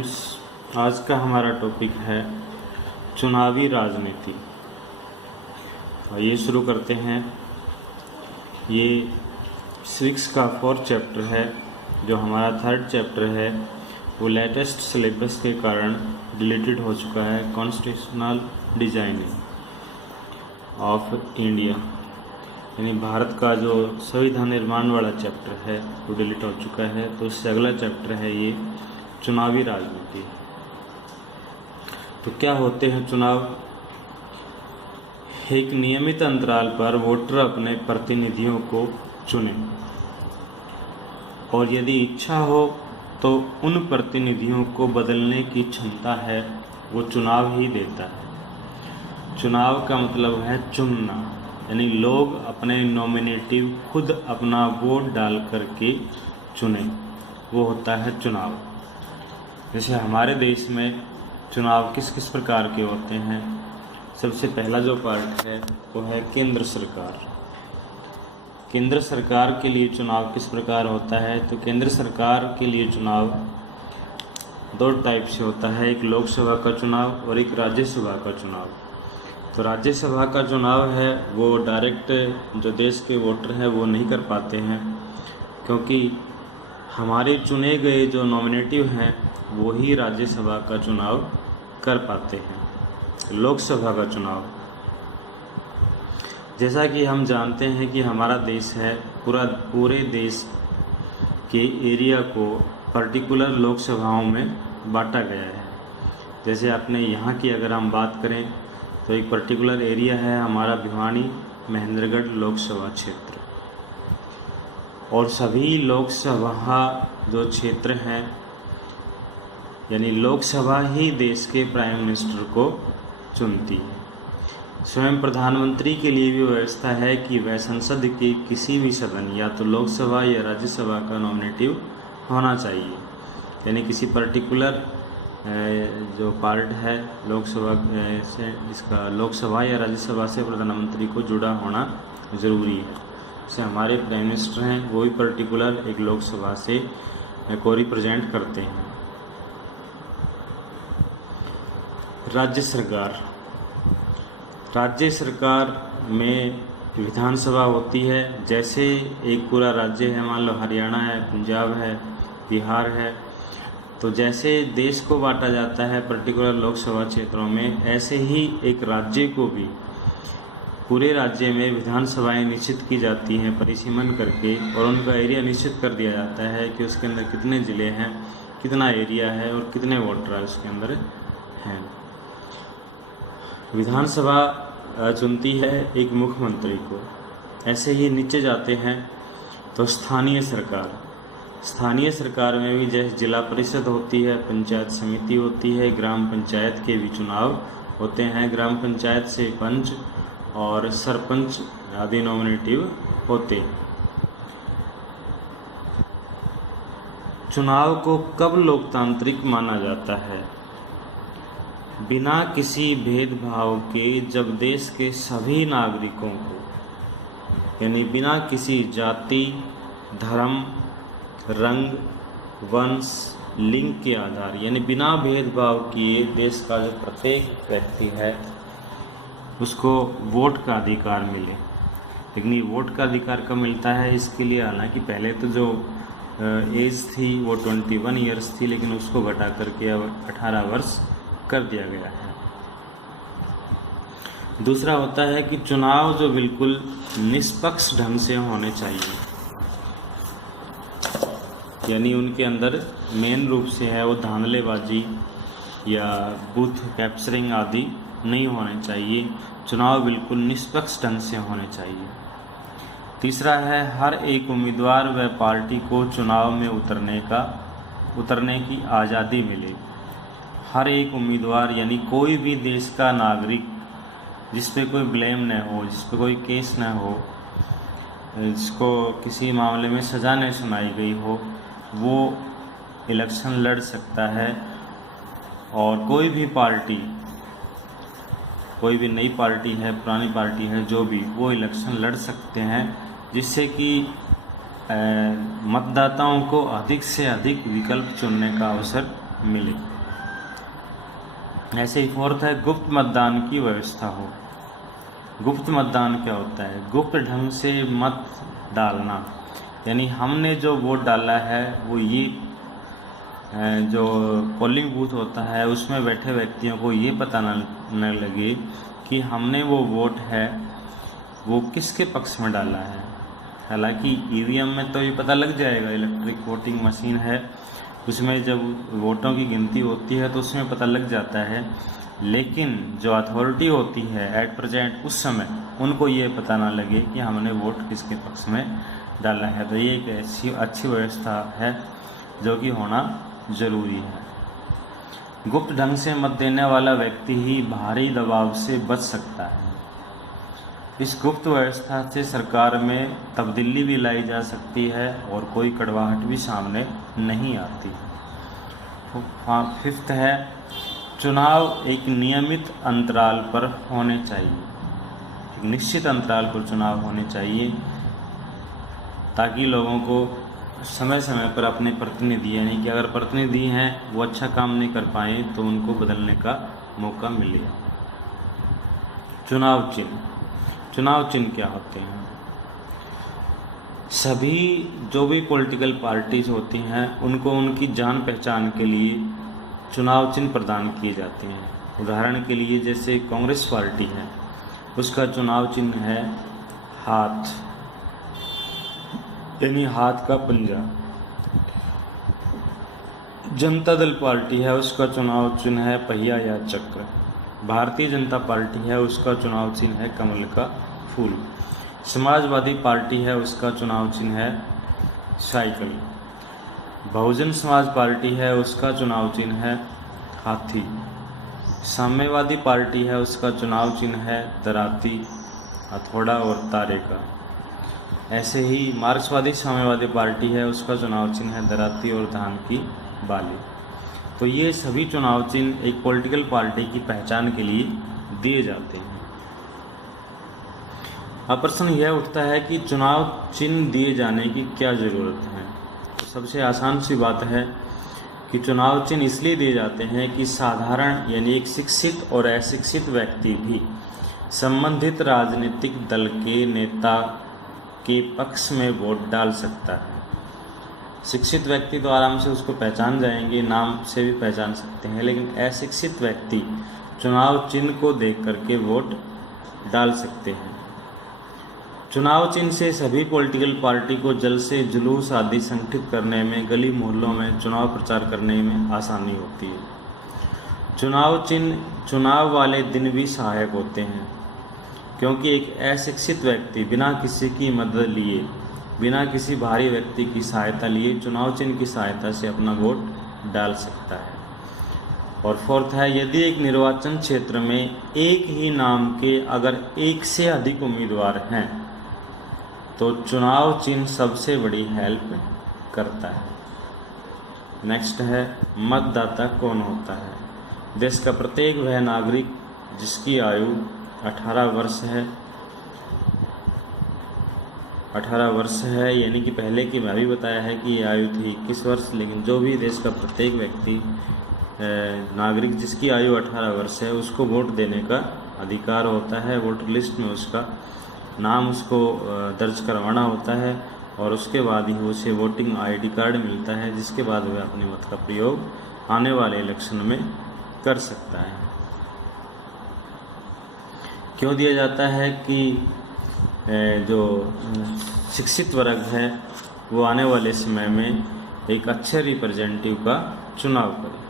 Friends, आज का हमारा टॉपिक है चुनावी राजनीति। ये शुरू करते हैं। ये सिविक्स का 4th चैप्टर है। जो हमारा 3rd चैप्टर है वो लेटेस्ट सिलेबस के कारण डिलीटेड हो चुका है। कॉन्स्टिट्यूशनल डिजाइनिंग ऑफ इंडिया, यानी भारत का जो संविधान निर्माण वाला चैप्टर है वो डिलीट हो चुका है। तो इससे अगला चैप्टर है ये चुनावी राजनीति। तो क्या होते हैं चुनाव? एक नियमित अंतराल पर वोटर अपने प्रतिनिधियों को चुने और यदि इच्छा हो तो उन प्रतिनिधियों को बदलने की क्षमता है, वो चुनाव ही देता है। चुनाव का मतलब है चुनना, यानी लोग अपने नॉमिनेटिव खुद अपना वोट डाल करके चुने, वो होता है चुनाव। जैसे हमारे देश में चुनाव किस किस प्रकार के होते हैं। सबसे पहला जो पार्ट है वो है केंद्र सरकार। केंद्र सरकार के लिए चुनाव किस प्रकार होता है? तो केंद्र सरकार के लिए चुनाव 2 टाइप से होता है, एक लोकसभा का चुनाव और एक राज्यसभा का चुनाव। तो राज्यसभा का चुनाव है वो डायरेक्ट जो देश के वोटर हैं वो नहीं कर पाते हैं, क्योंकि हमारे चुने गए जो नॉमिनेटिव हैं वो ही राज्यसभा का चुनाव कर पाते हैं। लोकसभा का चुनाव, जैसा कि हम जानते हैं कि हमारा देश है, पूरे देश के एरिया को पर्टिकुलर लोकसभाओं में बांटा गया है। जैसे अपने यहाँ की अगर हम बात करें तो एक पर्टिकुलर एरिया है हमारा भिवानी महेंद्रगढ़ लोकसभा क्षेत्र, और सभी लोकसभा जो क्षेत्र हैं, यानी लोकसभा ही देश के प्राइम मिनिस्टर को चुनती है। स्वयं प्रधानमंत्री के लिए भी व्यवस्था है कि वह संसद के किसी भी सदन या तो लोकसभा या राज्यसभा का नॉमिनेटिव होना चाहिए, यानी किसी पर्टिकुलर जो पार्ट है लोकसभा से, इसका लोकसभा या राज्यसभा से प्रधानमंत्री को जुड़ा होना ज़रूरी है। जैसे हमारे प्राइम मिनिस्टर हैं वो भी पर्टिकुलर एक लोकसभा से को रिप्रेजेंट करते हैं। राज्य सरकार में विधानसभा होती है। जैसे एक पूरा राज्य है, मान लो हरियाणा है, पंजाब है, बिहार है, तो जैसे देश को बांटा जाता है पर्टिकुलर लोकसभा क्षेत्रों में, ऐसे ही एक राज्य को भी पूरे राज्य में विधानसभाएं निश्चित की जाती हैं परिसीमन करके, और उनका एरिया निश्चित कर दिया जाता है कि उसके अंदर कितने ज़िले हैं, कितना एरिया है और कितने वोटर उसके अंदर हैं। विधानसभा चुनती है एक मुख्यमंत्री को। ऐसे ही नीचे जाते हैं तो स्थानीय सरकार में भी जैसे जिला परिषद होती है, पंचायत समिति होती है, ग्राम पंचायत के भी चुनाव होते हैं। ग्राम पंचायत से पंच और सरपंच आदि नॉमिनेटिव होते हैं। चुनाव को कब लोकतांत्रिक माना जाता है? बिना किसी भेदभाव के, जब देश के सभी नागरिकों को, यानी बिना किसी जाति, धर्म, रंग, वंश, लिंग के आधार, यानी बिना भेदभाव किए देश का जो प्रत्येक व्यक्ति है उसको वोट का अधिकार मिले। लेकिन ये वोट का अधिकार कब मिलता है? इसके लिए हालांकि पहले तो जो एज थी वो 21 ईयर्स थी, लेकिन उसको घटा करके अब 18 वर्ष कर दिया गया है। दूसरा होता है कि चुनाव जो बिल्कुल निष्पक्ष ढंग से होने चाहिए, यानी उनके अंदर मेन रूप से है वो धांधलेबाजी या बूथ कैप्चरिंग आदि नहीं होने चाहिए। चुनाव बिल्कुल निष्पक्ष ढंग से होने चाहिए। तीसरा है हर एक उम्मीदवार व पार्टी को चुनाव में उतरने की आज़ादी मिले। हर एक उम्मीदवार यानी कोई भी देश का नागरिक जिस पे कोई ब्लेम न हो, जिस पे कोई केस न हो, जिसको किसी मामले में सज़ा नहीं सुनाई गई हो, वो इलेक्शन लड़ सकता है। और कोई भी पार्टी, कोई भी नई पार्टी है, पुरानी पार्टी है, जो भी, वो इलेक्शन लड़ सकते हैं, जिससे कि मतदाताओं को अधिक से अधिक विकल्प चुनने का अवसर मिले। ऐसे ही फोर्थ है गुप्त मतदान की व्यवस्था हो। गुप्त मतदान क्या होता है? गुप्त ढंग से मत डालना, यानी हमने जो वोट डाला है वो ये जो पोलिंग बूथ होता है उसमें बैठे व्यक्तियों को ये पता न लगे कि हमने वो वोट है वो किसके पक्ष में डाला है। हालांकि ईवीएम में तो ये पता लग जाएगा, इलेक्ट्रिक वोटिंग मशीन है, उसमें जब वोटों की गिनती होती है तो उसमें पता लग जाता है, लेकिन जो अथॉरिटी होती है एट प्रेजेंट उस समय उनको ये पता ना लगे कि हमने वोट किसके पक्ष में डाला है। तो ये एक ऐसी अच्छी व्यवस्था है जो कि होना ज़रूरी है। गुप्त ढंग से मत देने वाला व्यक्ति ही भारी दबाव से बच सकता है। इस गुप्त व्यवस्था से सरकार में तब्दीली भी लाई जा सकती है और कोई कड़वाहट भी सामने नहीं आती। फिफ्थ है चुनाव एक नियमित अंतराल पर होने चाहिए। एक निश्चित अंतराल पर चुनाव होने चाहिए ताकि लोगों को समय समय पर अपने प्रतिनिधि, यानी कि अगर प्रतिनिधि हैं वो अच्छा काम नहीं कर पाए तो उनको बदलने का मौका मिले। चुनाव चिन्ह। चुनाव चिन्ह क्या होते हैं? सभी जो भी पॉलिटिकल पार्टीज होती हैं उनको उनकी जान पहचान के लिए चुनाव चिन्ह प्रदान किए जाते हैं। उदाहरण के लिए जैसे कांग्रेस पार्टी है, उसका चुनाव चिन्ह है हाथ, यानी हाथ का पंजा। जनता दल पार्टी है, उसका चुनाव चिन्ह है पहिया या चक्र। भारतीय जनता पार्टी है, उसका चुनाव चिन्ह है कमल का फूल। समाजवादी पार्टी है, उसका चुनाव चिन्ह है साइकिल। बहुजन समाज पार्टी है, उसका चुनाव चिन्ह है हाथी। साम्यवादी पार्टी है, उसका चुनाव चिन्ह है दराती, हथौड़ा और तारे का। ऐसे ही मार्क्सवादी साम्यवादी पार्टी है, उसका चुनाव चिन्ह है दराती और धान की बाली। तो ये सभी चुनाव चिन्ह एक पॉलिटिकल पार्टी की पहचान के लिए दिए जाते हैं। अब प्रश्न यह उठता है कि चुनाव चिन्ह दिए जाने की क्या ज़रूरत है? तो सबसे आसान सी बात है कि चुनाव चिन्ह इसलिए दिए जाते हैं कि साधारण यानी एक शिक्षित और अशिक्षित व्यक्ति भी संबंधित राजनीतिक दल के नेता के पक्ष में वोट डाल सकता है। शिक्षित व्यक्ति तो आराम से उसको पहचान जाएंगे, नाम से भी पहचान सकते हैं, लेकिन अशिक्षित व्यक्ति चुनाव चिन्ह को देख करके वोट डाल सकते हैं। चुनाव चिन्ह से सभी पॉलिटिकल पार्टी को जल्द से जुलूस आदि संगठित करने में, गली मोहल्लों में चुनाव प्रचार करने में आसानी होती है। चुनाव चिन्ह चुनाव वाले दिन भी सहायक होते हैं, क्योंकि एक अशिक्षित व्यक्ति बिना किसी की मदद लिए, बिना किसी भारी व्यक्ति की सहायता लिए चुनाव चिन्ह की सहायता से अपना वोट डाल सकता है। और फोर्थ है यदि एक निर्वाचन क्षेत्र में एक ही नाम के अगर एक से अधिक उम्मीदवार हैं तो चुनाव चिन्ह सबसे बड़ी हेल्प करता है। नेक्स्ट है मतदाता कौन होता है? देश का प्रत्येक वह नागरिक जिसकी आयु 18 वर्ष है, 18 वर्ष है, यानी कि पहले की मैं भी बताया है कि ये आयु थी 21 वर्ष, लेकिन जो भी देश का प्रत्येक व्यक्ति नागरिक जिसकी आयु 18 वर्ष है उसको वोट देने का अधिकार होता है। वोटर लिस्ट में उसका नाम उसको दर्ज करवाना होता है और उसके बाद ही उसे वोटिंग आईडी कार्ड मिलता है, जिसके बाद वह अपने मत का प्रयोग आने वाले इलेक्शन में कर सकता है। क्यों दिया जाता है कि जो शिक्षित वर्ग है वो आने वाले समय में एक अच्छे रिप्रेजेंटेटिव का चुनाव करे।